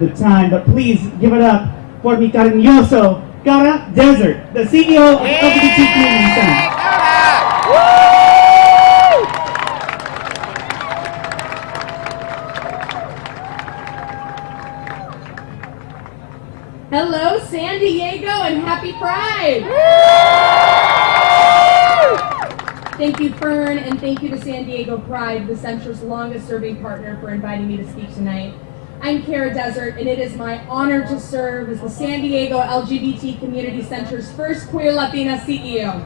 the time, but please give it up for mi cariñoso Cara Desert, the CEO of LGBT Community Center. Hello, San Diego, and happy Pride! Thank you, Fern, and thank you to San Diego Pride, the Center's longest-serving partner, for inviting me to speak tonight. I'm Cara Desert, and it is my honor to serve as the San Diego LGBT Community Center's first queer Latina CEO.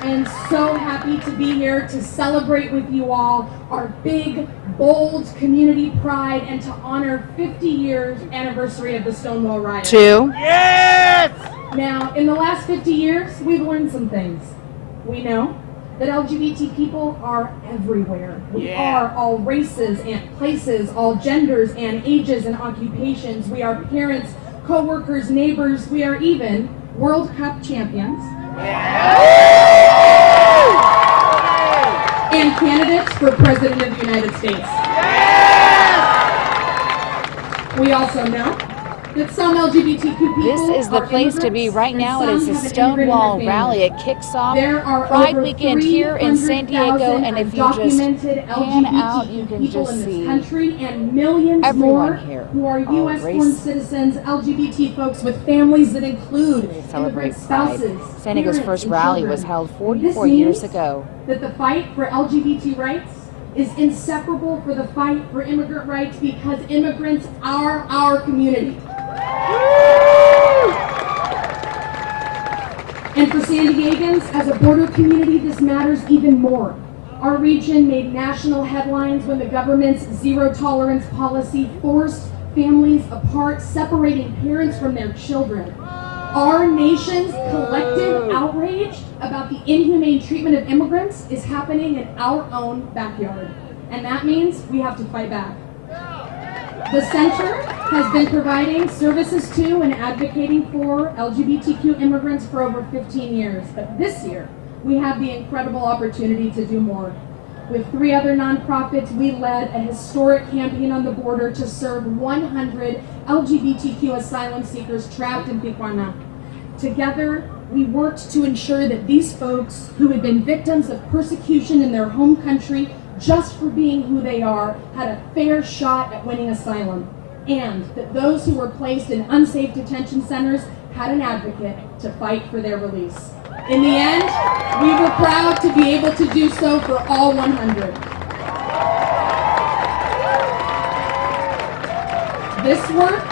I am so happy to be here to celebrate with you all our big, bold community pride and to honor 50 years anniversary of the Stonewall Riot. Yes! Now, in the last 50 years, we've learned some things. We know that LGBT people are everywhere. We are all races and places, all genders and ages and occupations. We are parents, co-workers, neighbors. We are even World Cup champions. And candidates for President of the United States. We also know that some LGBTQ people This is the place to be right now. It is the Stonewall rally. It kicks off Pride Weekend here in San Diego, and if you just pan out, you can just see and millions everyone more here. who are All U.S.-born citizens, LGBT folks with families that include Celebrate immigrant Pride. spouses, San Diego's parents, first and rally children. was held This 44 years means ago. that the fight for LGBT rights is inseparable for the fight for immigrant rights because immigrants are our community. And for San Diegans, as a border community, this matters even more. Our region made national headlines when the government's zero-tolerance policy forced families apart, separating parents from their children. Our nation's collective outrage about the inhumane treatment of immigrants is happening in our own backyard. And that means we have to fight back. The Center has been providing services to and advocating for LGBTQ immigrants for over 15 years. But this year, we have the incredible opportunity to do more. With 3 other nonprofits, we led a historic campaign on the border to serve 100 LGBTQ asylum seekers trapped in Tijuana. Together, we worked to ensure that these folks who had been victims of persecution in their home country just for being who they are had a fair shot at winning asylum, and that those who were placed in unsafe detention centers had an advocate to fight for their release. In the end, we were proud to be able to do so for all 100. This work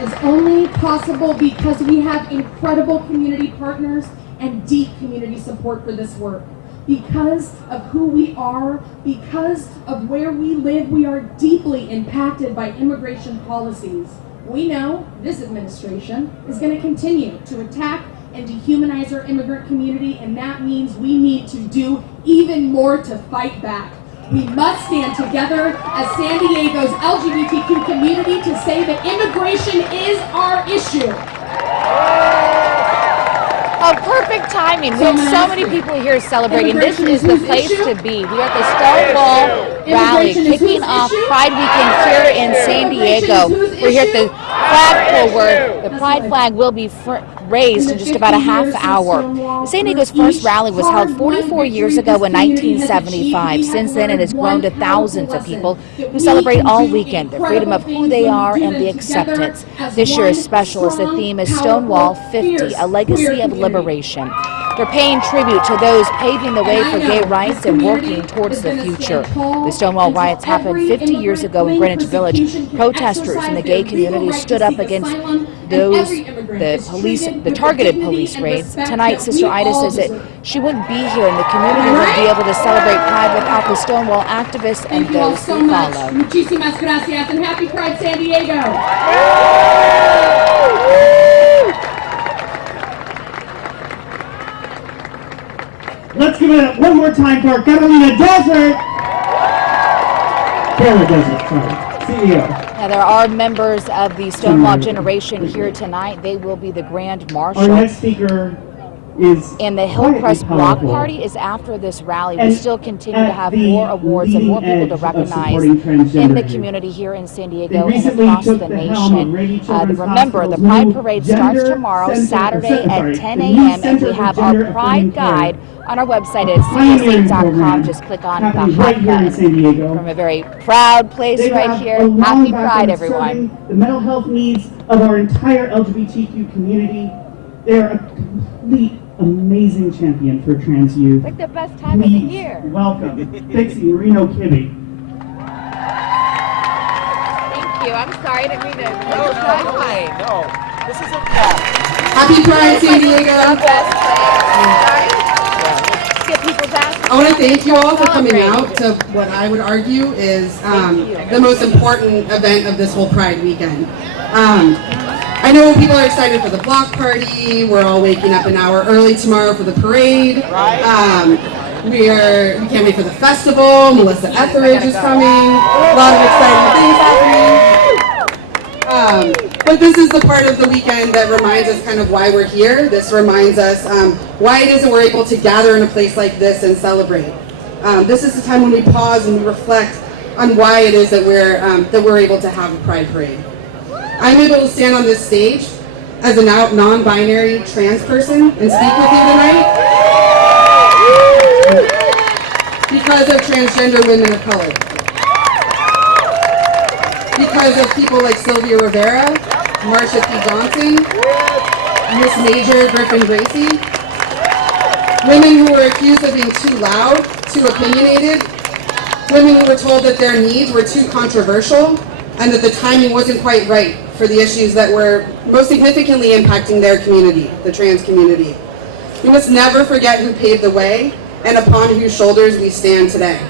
is only possible because we have incredible community partners and deep community support for this work. Because of who we are, because of where we live, we are deeply impacted by immigration policies. We know this administration is going to continue to attack and dehumanize our immigrant community, and that means we need to do even more to fight back. We must stand together as San Diego's LGBTQ community to say that immigration is our issue. Oh, perfect timing. We have so many people here celebrating. This is the place to be. We are at the Stonewall Rally, kicking off Pride Weekend here in San Diego. We're here at the flagpole where the Pride flag will be raised in just about a half hour. San Diego's first rally was held 44 years ago in 1975. Since then, it has grown to thousands of people who celebrate all weekend the freedom of who they are and the acceptance. This year is special as the theme is Stonewall 50, a legacy of liberation. They're paying tribute to those paving the way for gay rights and working towards the future. The Stonewall riots happened 50 years ago in Greenwich Village. Protesters in the gay community stood up against the targeted police raids. Tonight, Sister Ida says that she wouldn't be here and the community wouldn't be able to celebrate Pride without the Stonewall activists and those who follow. Muchísimas gracias and happy Pride, San Diego! Let's give it up one more time for Carolina Desert. Cara Desert, sorry, CEO. Now, there are members of the Stonewall generation here tonight. They will be the Grand Marshal. Our next speaker is And the quietly Hillcrest Block powerful. Party is after this rally. And We still continue to at have the more awards and more leading people to edge of recognize supporting transgender in the youth. community here in San They Diego and recently across took the the helm of Rady nation. Children's Remember, the Hospital's Pride new Parade starts Gender tomorrow, Center- Saturday sorry, at 10 the new a.m. and Center we for have Gender our Pride Affirming Care, Guide on our website a at pioneering cdstate.com. program Just click on the happening hot right here in San button. Diego. From a very proud place They right have here. a long Happy background Pride, of everyone. serving the mental health needs of our entire LGBTQ community. They're a complete, amazing champion for trans youth. Like the best time of the Please year. welcome Pixie Marino Kibbe. Thank you. I'm sorry, I didn't mean to. No, this isn't that. Happy Pride, San Diego. Best place. Get people's asses. I want to thank you all for coming Celebrate. out to what I would argue is you. the most important event of this whole Pride weekend. I know people are excited for the block party. We're all waking up an hour early tomorrow for the parade. We can't wait for the festival. Melissa Etheridge is coming. A lot of exciting things happening. But this is the part of the weekend that reminds us kind of why we're here. This reminds us why it is that we're able to gather in a place like this and celebrate. This is the time when we pause and we reflect on why it is that we're able to have a Pride Parade. I'm able to stand on this stage as a non-binary trans person and speak with you tonight because of transgender women of color. Because of people like Sylvia Rivera, Marsha P. Johnson, Miss Major Griffin Gracie, women who were accused of being too loud, too opinionated, women who were told that their needs were too controversial and that the timing wasn't quite right for the issues that were most significantly impacting their community, the trans community. We must never forget who paved the way and upon whose shoulders we stand today.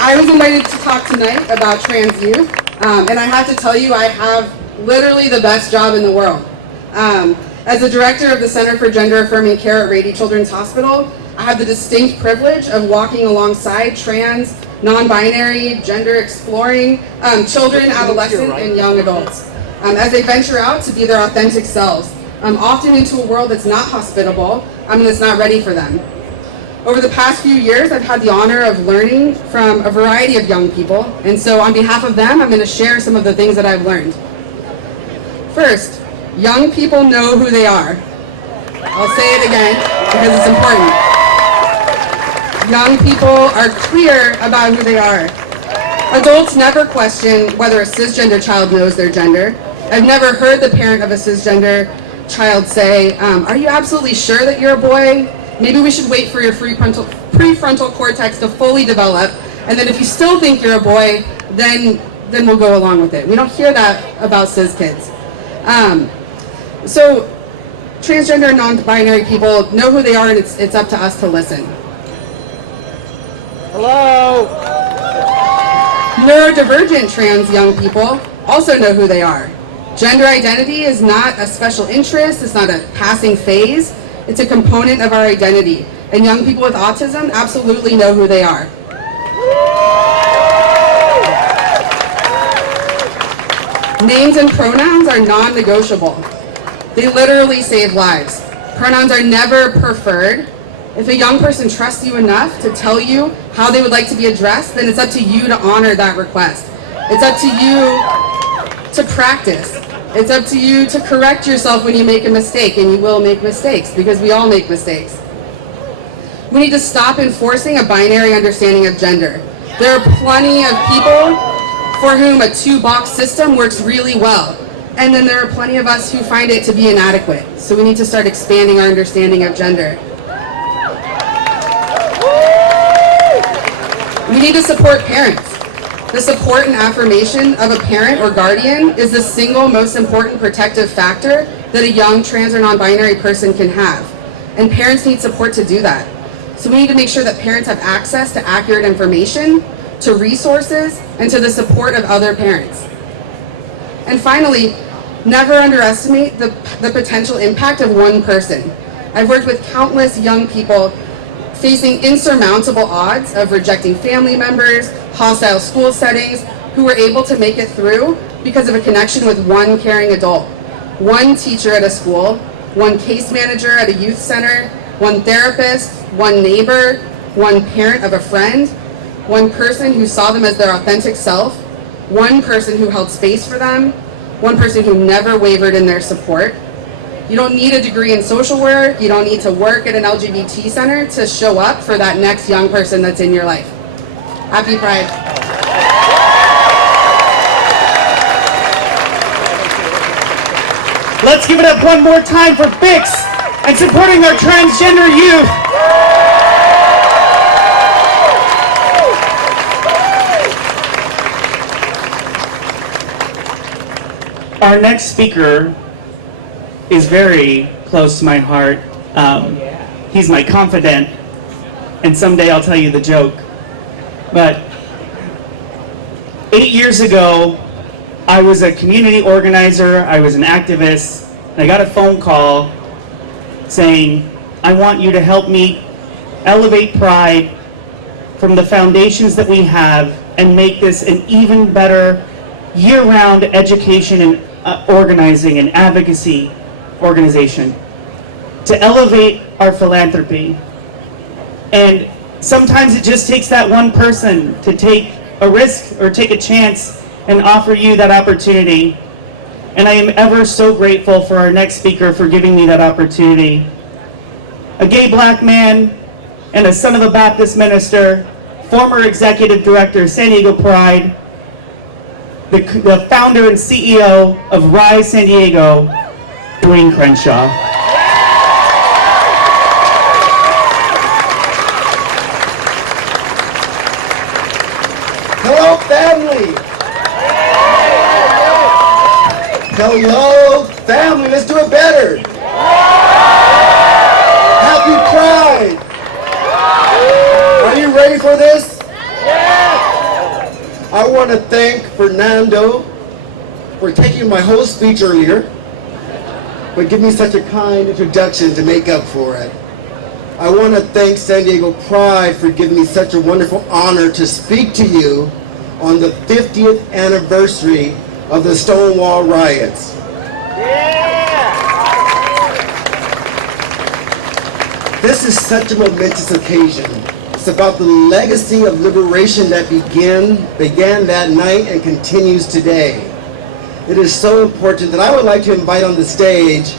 I was invited to talk tonight about trans youth, and I have to tell you, I have literally the best job in the world. As the director of the Center for Gender Affirming Care at Rady Children's Hospital, I have the distinct privilege of walking alongside trans, non-binary, gender-exploring children, adolescents, and young adults as they venture out to be their authentic selves, often into a world that's not hospitable and that's not ready for them. Over the past few years, I've had the honor of learning from a variety of young people, and so on behalf of them, I'm going to share some of the things that I've learned. First, young people know who they are. I'll say it again because it's important. Young people are clear about who they are. Adults never question whether a cisgender child knows their gender. I've never heard the parent of a cisgender child say, are you absolutely sure that you're a boy? Maybe we should wait for your prefrontal cortex to fully develop, and then if you still think you're a boy, then we'll go along with it. We don't hear that about cis kids. So transgender and non-binary people know who they are, and it's up to us to listen. Hello. Neurodivergent trans young people also know who they are. Gender identity is not a special interest, it's not a passing phase, it's a component of our identity. And young people with autism absolutely know who they are. Names and pronouns are non-negotiable. They literally save lives. Pronouns are never preferred. If a young person trusts you enough to tell you how they would like to be addressed, then it's up to you to honor that request. It's up to you to practice. It's up to you to correct yourself when you make a mistake, and you will make mistakes because we all make mistakes. We need to stop enforcing a binary understanding of gender. There are plenty of people for whom a two-box system works really well. And then there are plenty of us who find it to be inadequate. So we need to start expanding our understanding of gender. We need to support parents. The support and affirmation of a parent or guardian is the single most important protective factor that a young trans or non-binary person can have. And parents need support to do that. So we need to make sure that parents have access to accurate information, to resources, and to the support of other parents. And finally, never underestimate the potential impact of one person. I've worked with countless young people facing insurmountable odds of rejecting family members, hostile school settings, who were able to make it through because of a connection with one caring adult. one teacher at a school, one case manager at a youth center, one therapist, one neighbor, one parent of a friend, one person who saw them as their authentic self, one person who held space for them, one person who never wavered in their support. You don't need a degree in social work, you don't need to work at an LGBT center to show up for that next young person that's in your life. Happy Pride. Let's give it up one more time for Bix and supporting our transgender youth. Our next speaker is very close to my heart. He's my confidant, and someday I'll tell you the joke. But 8 years ago, I was a community organizer, I was an activist, and I got a phone call saying, I want you to help me elevate Pride from the foundations that we have and make this an even better year-round education and organizing and advocacy organization to elevate our philanthropy. And sometimes it just takes that one person to take a risk or take a chance and offer you that opportunity. And I am ever so grateful for our next speaker for giving me that opportunity. A gay black man and a son of a Baptist minister, former executive director of San Diego Pride, the founder and CEO of Rise San Diego, Dwayne Crenshaw. Hello, family. Hello, family. Let's do it better. Happy Pride. Are you ready for this? I want to thank Fernando for taking my whole speech earlier, but give me such a kind introduction to make up for it. I want to thank San Diego Pride for giving me such a wonderful honor to speak to you on the 50th anniversary of the Stonewall riots. This is such a momentous occasion. It's about the legacy of liberation that began that night and continues today. It is so important that I would like to invite on the stage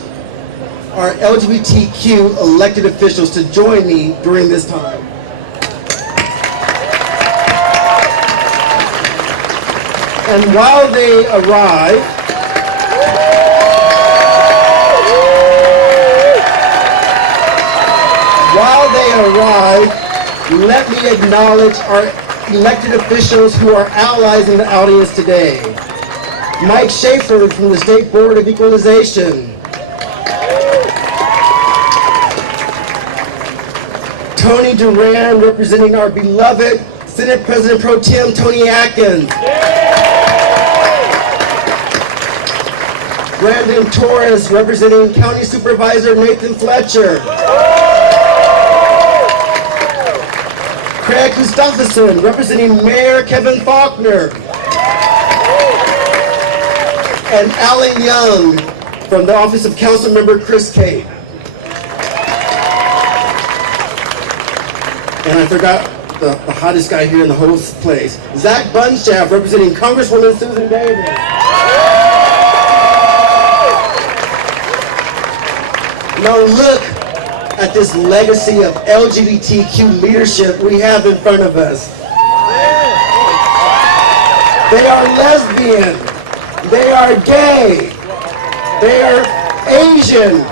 our LGBTQ elected officials to join me during this time. And while they arrive, let me acknowledge our elected officials who are allies in the audience today. Mike Schaefer from the State Board of Equalization. Tony Duran representing our beloved Senate President Pro Tem Tony Atkins. Brandon Torres representing County Supervisor Nathan Fletcher. Craig Gustafson representing Mayor Kevin Faulkner. And Alan Young from the Office of Council Member Chris Kate. And I forgot the hottest guy here in the whole place, Zach Bunshaft representing Congresswoman Susan Davis. Now look at this legacy of LGBTQ leadership we have in front of us. They are lesbian, they are gay, they are Asian,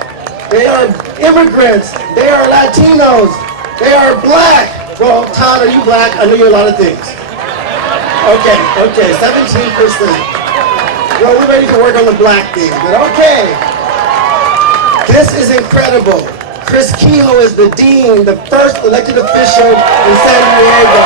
they are immigrants, they are Latinos, they are black. Well, Todd, are you black? I know you're a lot of things. Okay, 17%. Well, we're ready to work on the black thing, but okay. This is incredible. Chris Kehoe is the dean, the first elected official in San Diego.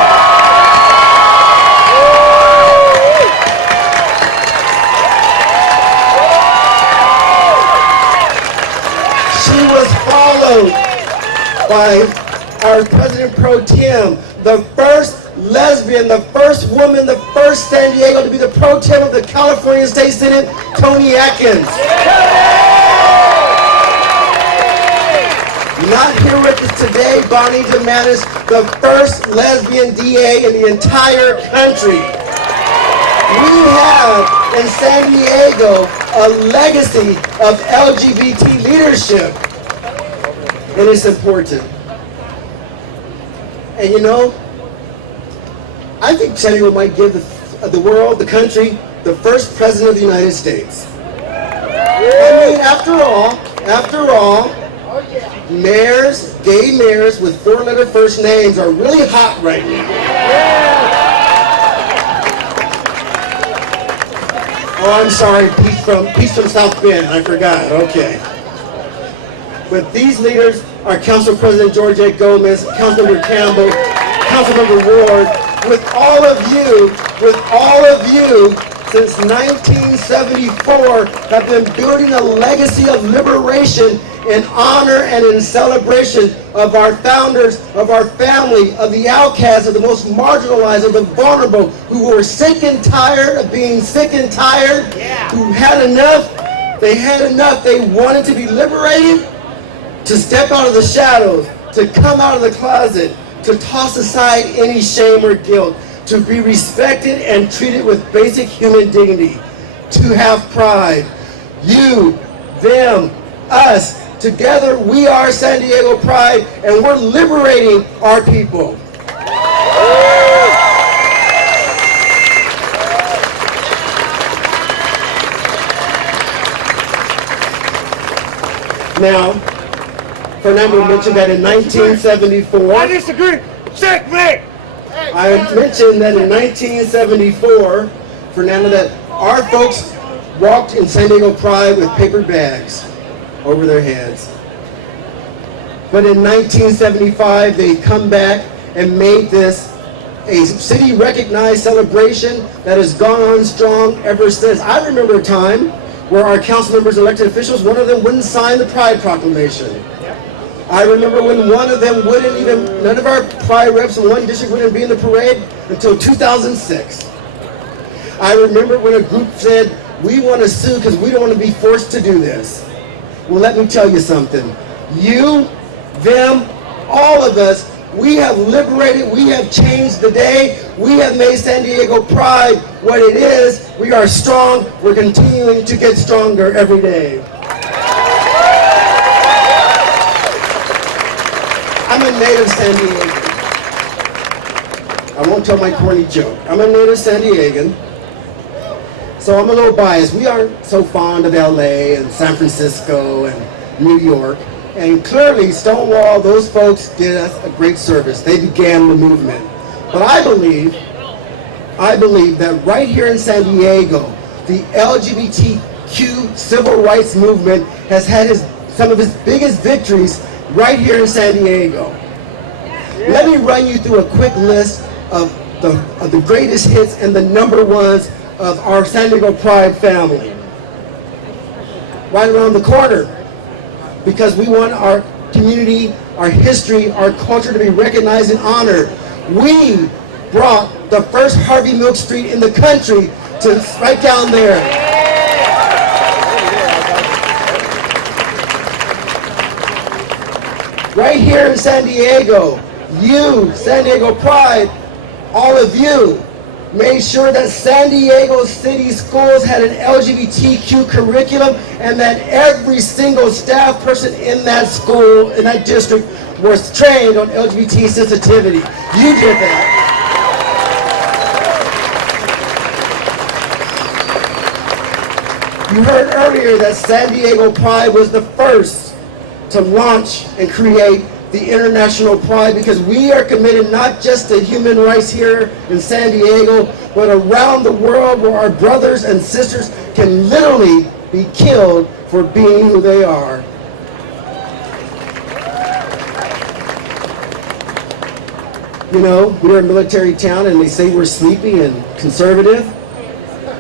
She was followed by our President Pro Tem, the first lesbian, the first woman, the first San Diego to be the Pro Tem of the California State Senate, Toni Atkins. Not here with us today, Bonnie DeMattis, the first lesbian DA in the entire country. We have in San Diego a legacy of LGBT leadership, and it's important. And you know, I think San Diego might give the world, the country, the first president of the United States. I mean, after all, mayors, gay mayors with four-letter first names are really hot right now. Oh, I'm sorry, Pete's from South Bend, I forgot, okay. But these leaders are Council President George A. Gomez, Councilmember Campbell, Councilmember Ward, with all of you, since 1974, have been building a legacy of liberation in honor and in celebration of our founders, of our family, of the outcasts, of the most marginalized, of the vulnerable, who were sick and tired of being sick and tired, who had enough. They had enough. They wanted to be liberated, to step out of the shadows, to come out of the closet, to toss aside any shame or guilt, to be respected and treated with basic human dignity, to have pride. You, them, us, together we are San Diego Pride, and we're liberating our people. Now, Fernando mentioned that in 1974, I disagree. Checkmate. I mentioned that in 1974, Fernando, that our folks walked in San Diego Pride with paper bags over their heads. But in 1975, they come back and made this a city-recognized celebration that has gone on strong ever since. I remember a time where our council members, elected officials, one of them wouldn't sign the Pride Proclamation. I remember when one of them wouldn't even, none of our Pride reps in one district wouldn't be in the parade until 2006. I remember when a group said, we want to sue because we don't want to be forced to do this. Well, let me tell you something. You, them, all of us, we have liberated, we have changed the day, we have made San Diego Pride what it is. We are strong, we're continuing to get stronger every day. I'm a native San Diegan. I won't tell my corny joke. I'm a native San Diegan, so I'm a little biased. We aren't so fond of LA and San Francisco and New York. And clearly, Stonewall, those folks did us a great service. They began the movement. But I believe that right here in San Diego, the LGBTQ civil rights movement has had some of its biggest victories right here in San Diego. Let me run you through a quick list of the greatest hits and the number ones of our San Diego Pride family. Right around the corner, because we want our community, our history, our culture to be recognized and honored. We brought the first Harvey Milk Street in the country to right down there. Right here in San Diego, you, San Diego Pride, all of you, made sure that San Diego City Schools had an LGBTQ curriculum and that every single staff person in that school, in that district, was trained on LGBT sensitivity. You did that. You heard earlier that San Diego Pride was the first to launch and create the International Pride, because we are committed not just to human rights here in San Diego, but around the world, where our brothers and sisters can literally be killed for being who they are. You know, we're a military town and they say we're sleepy and conservative.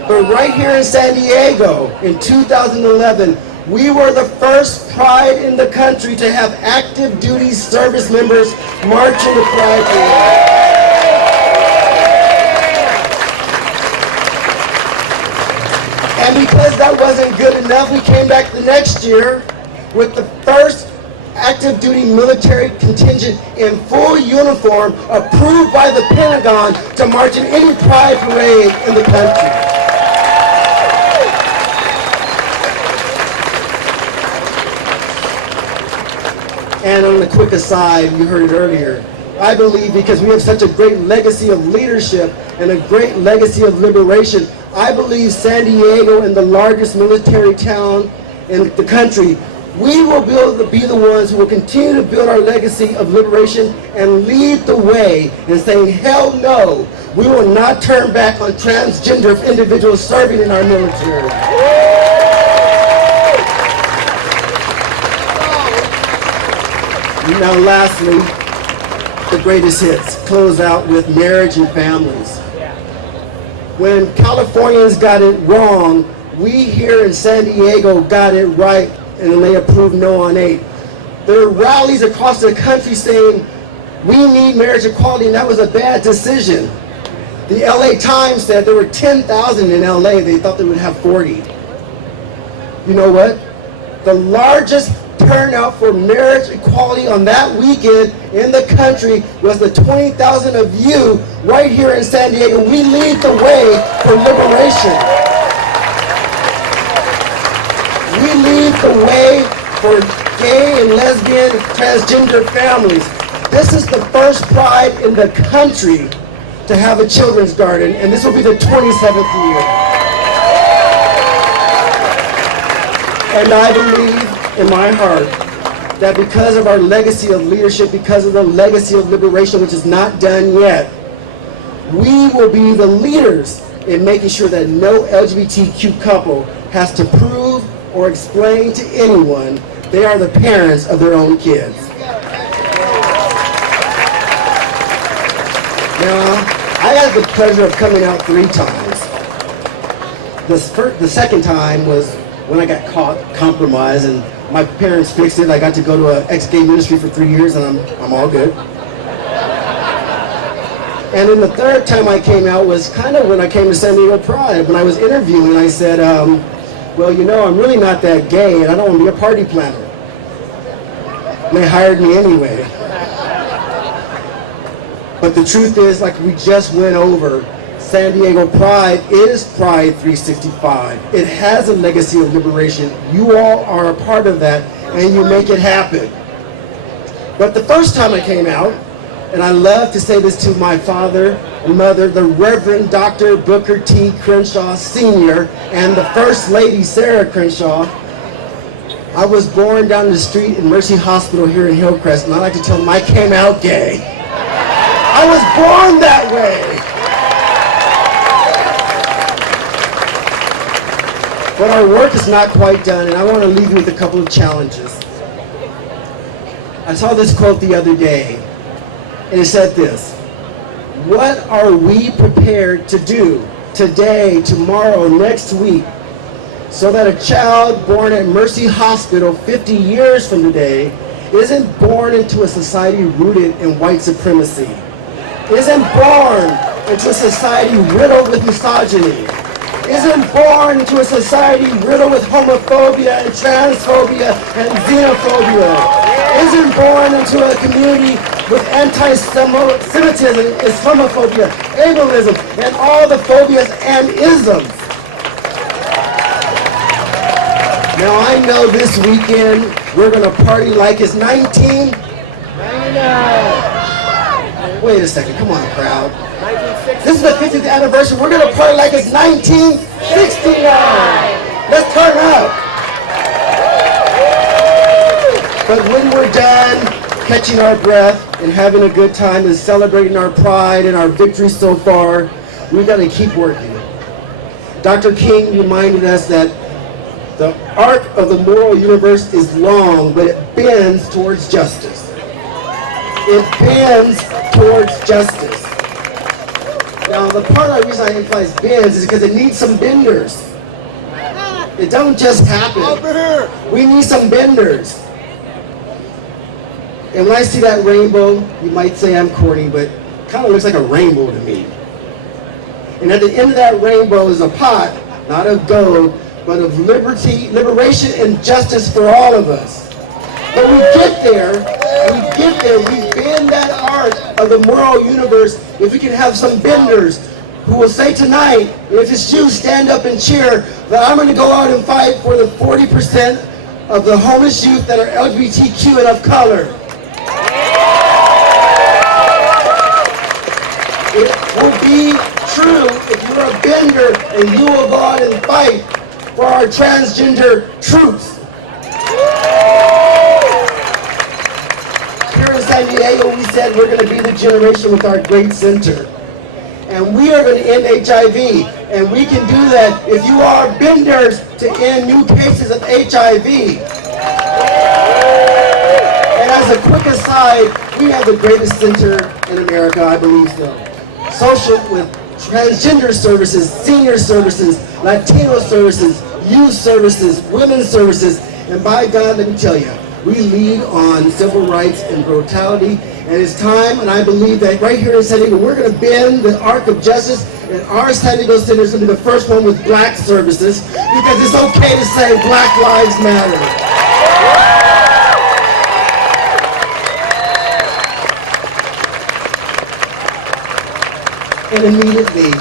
But right here in San Diego in 2011, we were the first Pride in the country to have active duty service members marching the Pride Parade. And because that wasn't good enough, we came back the next year with the first active duty military contingent in full uniform approved by the Pentagon to march in any Pride Parade in the country. And on a quick aside, you heard it earlier, I believe because we have such a great legacy of leadership and a great legacy of liberation, I believe San Diego, and the largest military town in the country, we will be the ones who will continue to build our legacy of liberation and lead the way in saying, hell no, we will not turn back on transgender individuals serving in our military. Now lastly, the greatest hits. Close out with marriage and families. When Californians got it wrong, we here in San Diego got it right, and they approved No on 8. There are rallies across the country saying, we need marriage equality, and that was a bad decision. The LA Times said there were 10,000 in LA, they thought they would have 40. You know what? The largest turnout for marriage equality on that weekend in the country was the 20,000 of you right here in San Diego. We lead the way for liberation. We lead the way for gay and lesbian, transgender families. This is the first Pride in the country to have a children's garden, and this will be the 27th year. And I believe in my heart that because of our legacy of leadership, because of the legacy of liberation, which is not done yet, we will be the leaders in making sure that no LGBTQ couple has to prove or explain to anyone they are the parents of their own kids. Now, I had the pleasure of coming out 3 times. The second time was when I got caught compromised, and my parents fixed it. I got to go to an ex-gay ministry for 3 years, and I'm all good. And then the third time I came out was kind of when I came to San Diego Pride. When I was interviewing, I said, well, you know, I'm really not that gay, and I don't want to be a party planner. And they hired me anyway. But the truth is, like we just went over, San Diego Pride is Pride 365. It has a legacy of liberation. You all are a part of that, and you make it happen. But the first time I came out, and I love to say this to my father and mother, the Reverend Dr. Booker T. Crenshaw Sr. and the First Lady Sarah Crenshaw, I was born down the street in Mercy Hospital here in Hillcrest, and I like to tell them I came out gay. I was born that way. But our work is not quite done, and I want to leave you with a couple of challenges. I saw this quote the other day, and it said this: what are we prepared to do today, tomorrow, next week, so that a child born at Mercy Hospital 50 years from today isn't born into a society rooted in white supremacy, isn't born into a society riddled with misogyny, isn't born into a society riddled with homophobia and transphobia and xenophobia, isn't born into a community with anti-Semitism, Islamophobia, ableism, and all the phobias and isms. Now I know this weekend we're going to party like it's 1999. Wait a second, come on crowd. This is the 50th anniversary. We're going to party like it's 1969. Let's turn up. But when we're done catching our breath and having a good time and celebrating our pride and our victories so far, we've got to keep working. Dr. King reminded us that the arc of the moral universe is long, but it bends towards justice. It bends towards justice. Now, the part of the reason I emphasize bends is because it needs some benders. It don't just happen. We need some benders. And when I see that rainbow, you might say I'm corny, but it kind of looks like a rainbow to me. And at the end of that rainbow is a pot, not of gold, but of liberty, liberation, and justice for all of us. But we bend that arc of the moral universe if we can have some benders who will say tonight, and if it's you, stand up and cheer, that I'm going to go out and fight for the 40% of the homeless youth that are LGBTQ and of color. It will be true if you're a bender and you will go out and fight for our transgender troops. Here in San Diego, we said we're going to be the generation with our great center. And we are going to end HIV. And we can do that if you are benders to end new cases of HIV. And as a quick aside, we have the greatest center in America, I believe so. Social with transgender services, senior services, Latino services, youth services, women's services, and by God, let me tell you, we lead on civil rights and brutality, and it's time, and I believe that right here in San Diego, we're going to bend the arc of justice, and our San Diego Center is going to be the first one with black services, because it's okay to say Black Lives Matter. And immediately,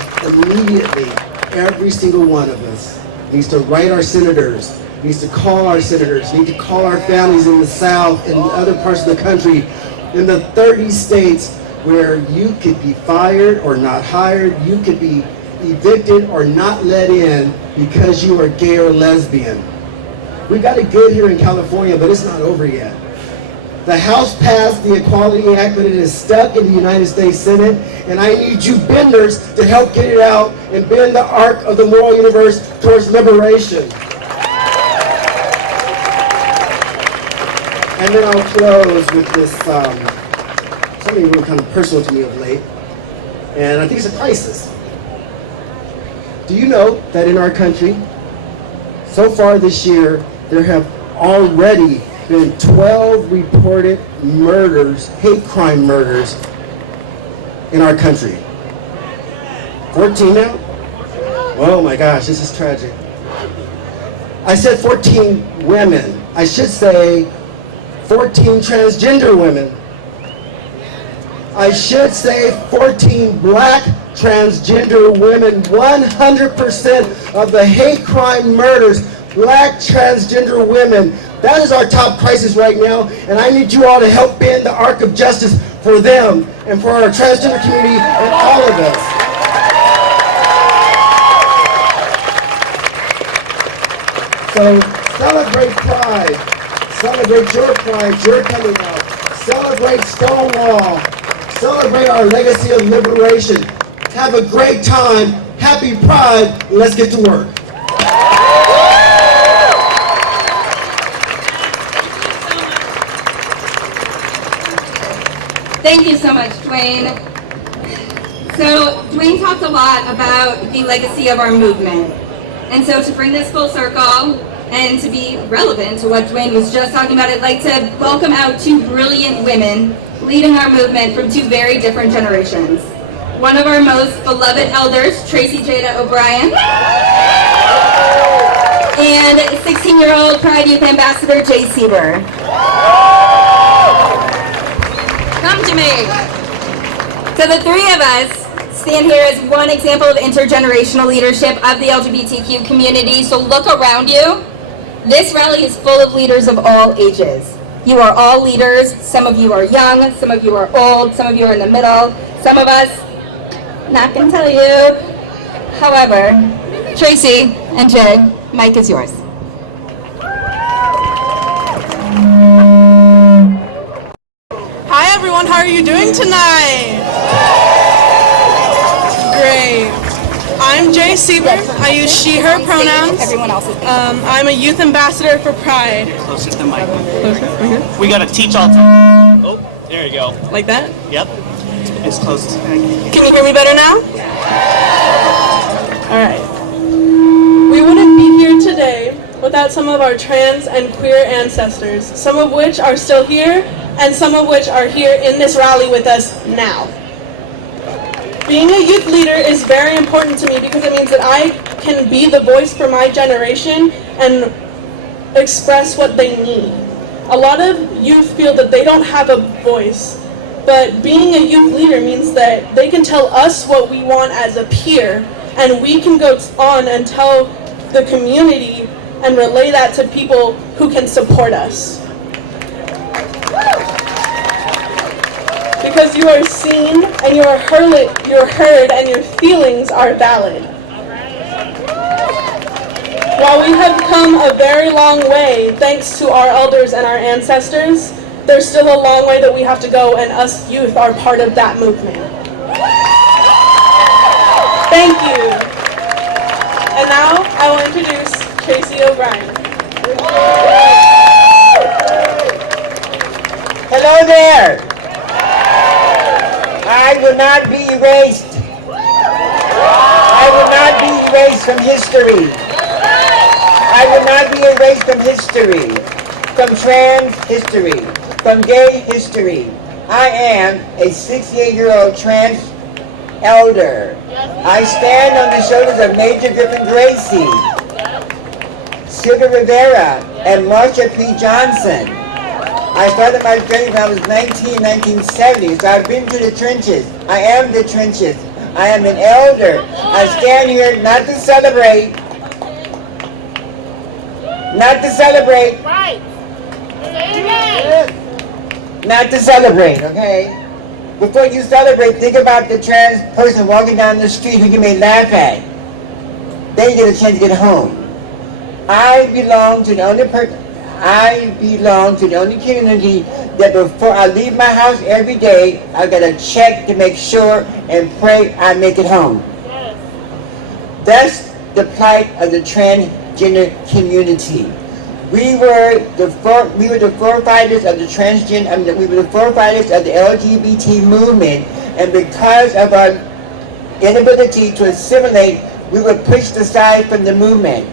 every single one of us needs to write our senators, needs to call our senators, need to call our families in the South and other parts of the country, in the 30 states where you could be fired or not hired, you could be evicted or not let in because you are gay or lesbian. We got it good here in California, but it's not over yet. The House passed the Equality Act, but it is stuck in the United States Senate, and I need you benders to help get it out and bend the arc of the moral universe towards liberation. And then I'll close with this, something really kind of personal to me of late, and I think it's a crisis. Do you know that in our country, so far this year, there have already been 12 reported murders, hate crime murders, in our country? 14 now? Oh my gosh, this is tragic. I said 14 women. I should say 14 transgender women. I should say 14 black transgender women. 100% of the hate crime murders, black transgender women. That is our top crisis right now, and I need you all to help bend the arc of justice for them and for our transgender community and all of us. So celebrate Pride. Celebrate your pride, your coming out. Celebrate Stonewall. Celebrate our legacy of liberation. Have a great time. Happy Pride, and let's get to work. Thank you so much, Dwayne. So Dwayne talked a lot about the legacy of our movement. And so to bring this full circle and to be relevant to what Dwayne was just talking about, I'd like to welcome out two brilliant women leading our movement from two very different generations. One of our most beloved elders, Tracy Jada O'Brien, and 16-year-old Pride Youth Ambassador, Jay Sieber. Come to me. So the three of us stand here as one example of intergenerational leadership of the LGBTQ community. So look around you. This rally is full of leaders of all ages. You are all leaders. Some of you are young, some of you are old, some of you are in the middle, some of us, not gonna tell you. However, Tracy and Jay, mic is yours. Hi everyone, how are you doing tonight? Great. I'm Jay Sieber. I use she, her pronouns. I'm a youth ambassador for Pride. Closer to the mic. Okay. We gotta teach all time. Oh, there you go. Like that? Yep. As close as I can. Can you hear me better now? Alright. We wouldn't be here today without some of our trans and queer ancestors, some of which are still here and some of which are here in this rally with us now. Being a youth leader is very important to me because it means that I can be the voice for my generation and express what they need. A lot of youth feel that they don't have a voice, but being a youth leader means that they can tell us what we want as a peer, and we can go on and tell the community and relay that to people who can support us. Because you are seen and you are heard and your feelings are valid. While we have come a very long way thanks to our elders and our ancestors, there's still a long way that we have to go, and us youth are part of that movement. Thank you. And now I will introduce Tracy O'Brien. Hello there. I will not be erased. I will not be erased from history. I will not be erased from history, from trans history, from gay history. I am a 68-year-old trans elder. I stand on the shoulders of Major Griffin Gracie, Silvia Rivera, and Marsha P. Johnson. I started my journey when I was 1970, so I've been to the trenches. I am the trenches. I am an elder. I stand here not to celebrate. Not to celebrate. Right. Say it again. Not to celebrate, okay? Before you celebrate, think about the trans person walking down the street who you may laugh at. Then you get a chance to get home. I belong to the only community that before I leave my house every day, I gotta check to make sure and pray I make it home. That's the plight of the transgender community. We were the forefighters of the transgender. We were the forefighters of the LGBT movement, and because of our inability to assimilate, we were pushed aside from the movement.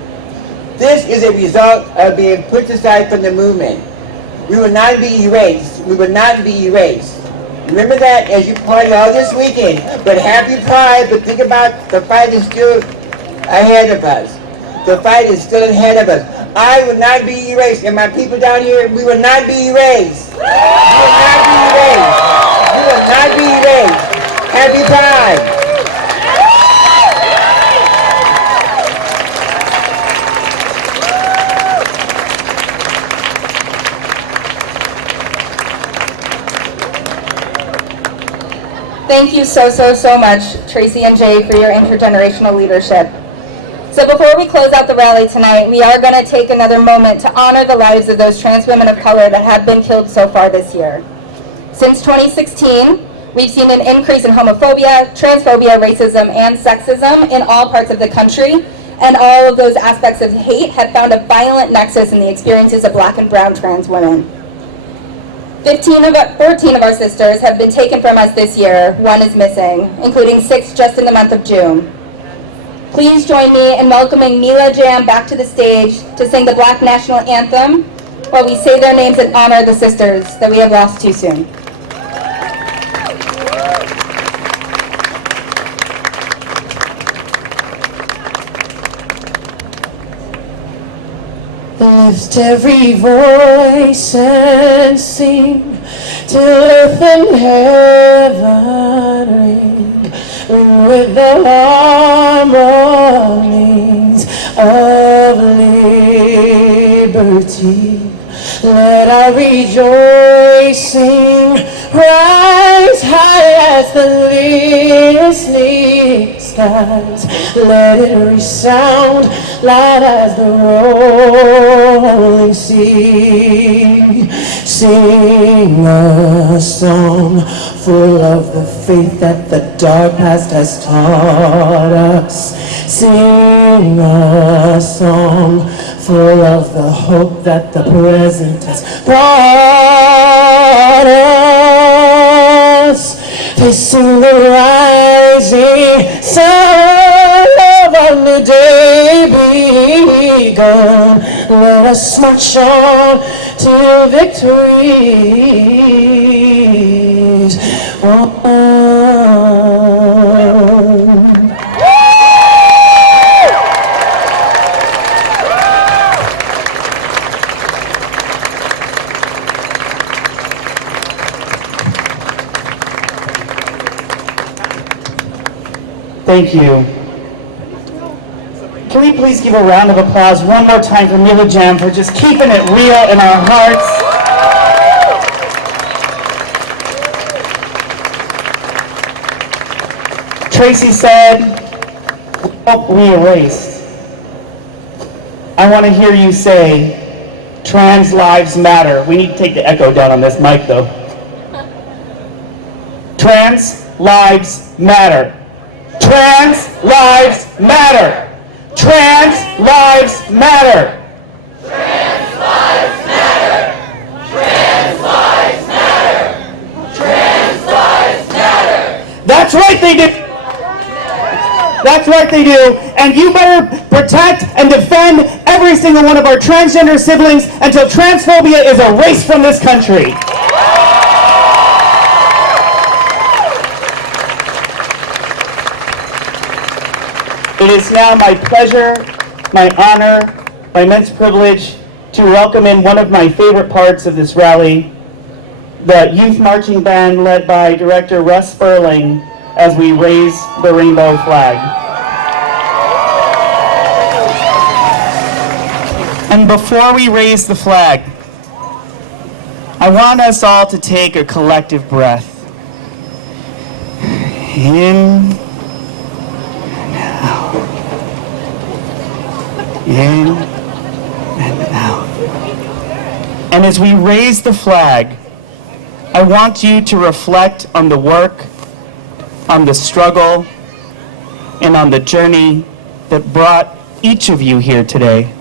This is a result of being pushed aside from the movement. We will not be erased. We will not be erased. Remember that as you party all this weekend. But happy Pride, but think about the fight is still ahead of us. The fight is still ahead of us. I will not be erased. And my people down here, we will not be erased. We will not be erased. We will not be erased. Happy Pride. Thank you so much, Tracy and Jay, for your intergenerational leadership. So before we close out the rally tonight, we are going to take another moment to honor the lives of those trans women of color that have been killed so far this year. Since 2016, we've seen an increase in homophobia, transphobia, racism, and sexism in all parts of the country, and all of those aspects of hate have found a violent nexus in the experiences of Black and brown trans women. 14 of our sisters have been taken from us this year. One is missing, including 6 just in the month of June. Please join me in welcoming Mila Jam back to the stage to sing the Black National Anthem while we say their names and honor the sisters that we have lost too soon. Lift every voice and sing till earth and heaven ring with the harmonies of liberty. Let our rejoicing rise high as the listening skies. Let it resound loud as the rolling sea. Sing a song full of the faith that the dark past has taught us. Sing a song full of the hope that the present has brought us. Facing the rising sun of a new day begun. Let us march on till victory's won. Thank you. Can we please give a round of applause one more time for Mila Jam for just keeping it real in our hearts? Tracy said, we erased. I want to hear you say, trans lives matter. We need to take the echo down on this mic though. Trans lives matter. Trans lives matter. Trans lives matter. Trans lives matter. Trans lives matter. Trans lives matter. That's right, they do. That's right, they do. And you better protect and defend every single one of our transgender siblings until transphobia is erased from this country. It is now my pleasure, my honor, my immense privilege to welcome in one of my favorite parts of this rally, the youth marching band led by Director Russ Sperling, as we raise the rainbow flag. And before we raise the flag, I want us all to take a collective breath. In and out. And as we raise the flag, I want you to reflect on the work, on the struggle, and on the journey that brought each of you here today.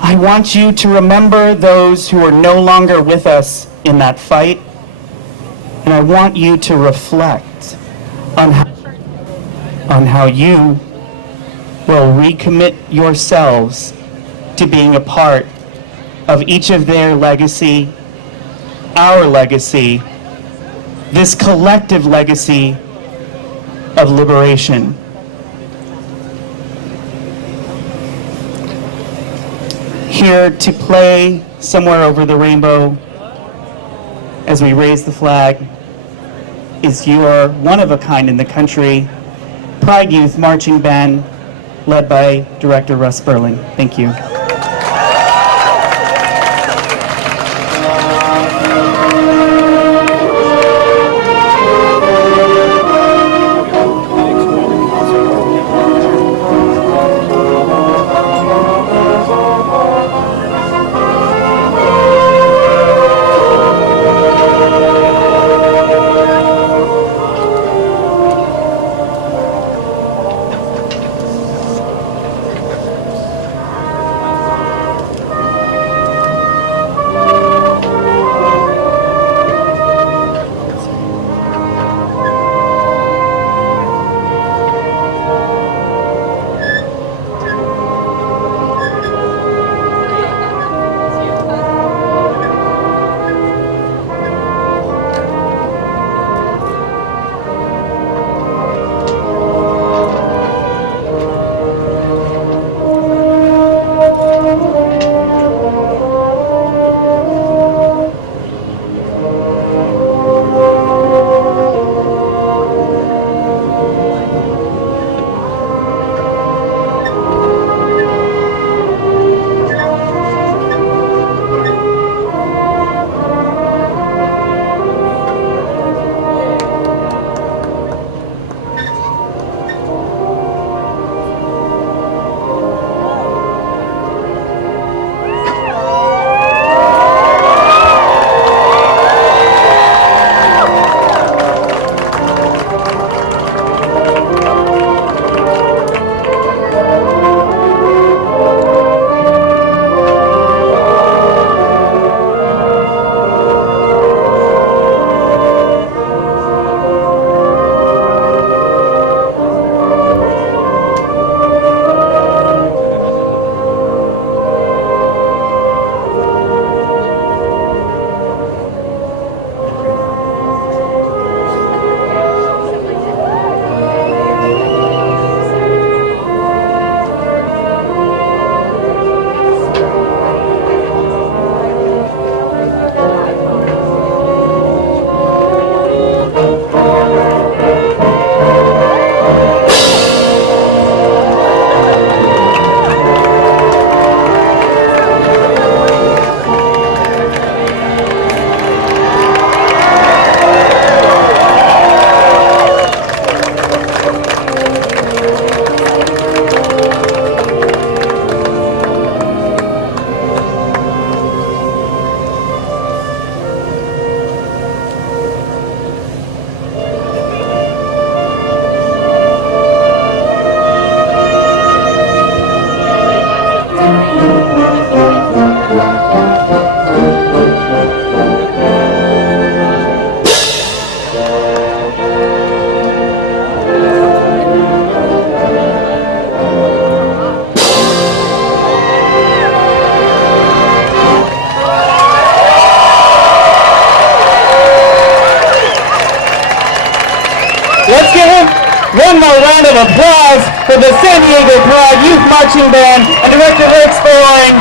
I want you to remember those who are no longer with us in that fight, and I want you to reflect on how you will recommit yourselves to being a part of each of their legacy, our legacy, this collective legacy of liberation. Here to play Somewhere Over the Rainbow as we raise the flag is your one of a kind in the country Pride Youth Marching Band, led by Director Russ Sperling. Thank you. Let's give him one more round of applause for the San Diego Pride Youth Marching Band and Director Rick Spurling.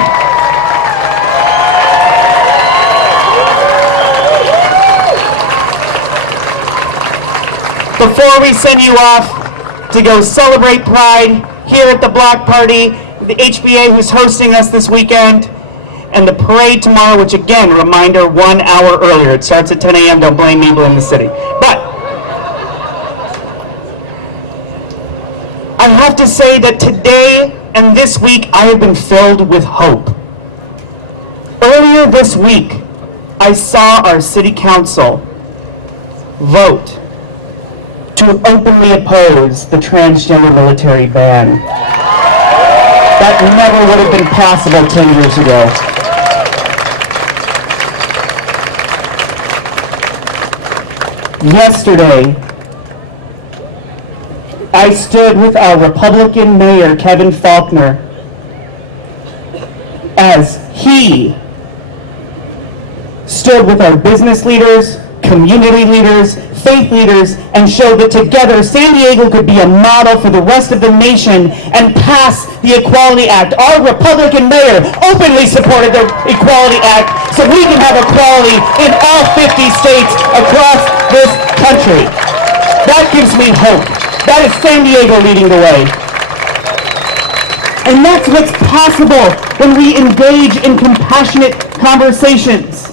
Before we send you off to go celebrate Pride here at the block party, the HBA who's hosting us this weekend, and the parade tomorrow, which again, reminder, 1 hour earlier. It starts at 10 a.m. Don't blame me, blame the city. But I have to say that today and this week I have been filled with hope. Earlier this week, I saw our city council vote to openly oppose the transgender military ban. That never would have been possible 10 years ago. Yesterday, I stood with our Republican Mayor, Kevin Faulconer, as he stood with our business leaders, community leaders, faith leaders, and showed that together San Diego could be a model for the rest of the nation and pass the Equality Act. Our Republican mayor openly supported the Equality Act so we can have equality in all 50 states across this country. That gives me hope. That is San Diego leading the way. And that's what's possible when we engage in compassionate conversations.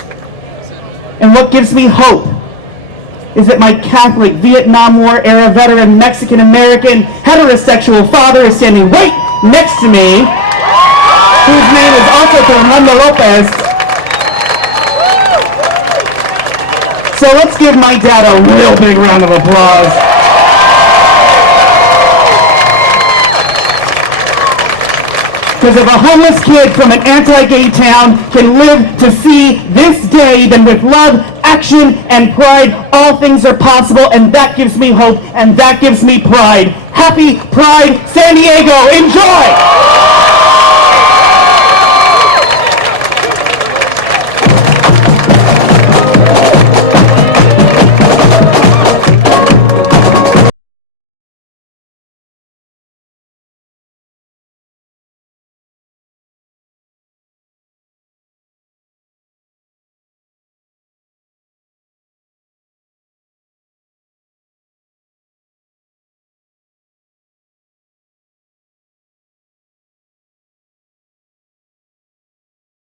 And what gives me hope is that my Catholic, Vietnam War era veteran, Mexican American, heterosexual father is standing right next to me, whose name is also Fernando Lopez. So let's give my dad a real big round of applause. Because if a homeless kid from an anti-gay town can live to see this day, then with love, action, and pride, all things are possible, and that gives me hope, and that gives me pride. Happy Pride, San Diego! Enjoy!